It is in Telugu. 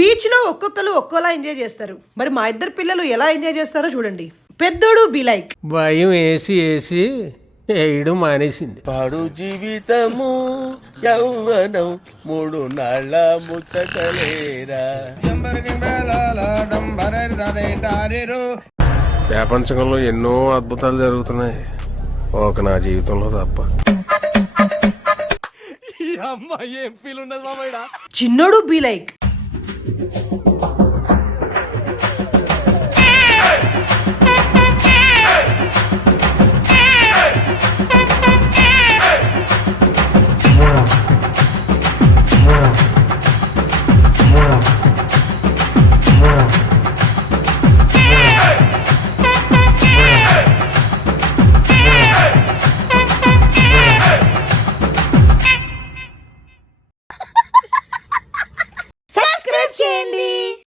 బీచ్ లో ఒక్కొక్కరు ఒక్కోలా ఎంజాయ్ చేస్తారు. మరి మా ఇద్దరు పిల్లలు ఎలా ఎంజాయ్ చేస్తారో చూడండి. పెద్దోడు బి లైక్ భయం వేసి వేసి వేయడం మానేసింది. పాడు జీవితము యౌవనం మూడు నాళ్ళ ముచ్చటలేరా. ప్రపంచంలో ఎన్నో అద్భుతాలు జరుగుతున్నాయి, ఒక నా జీవితంలో తప్ప. చిన్నోడు బి లైక్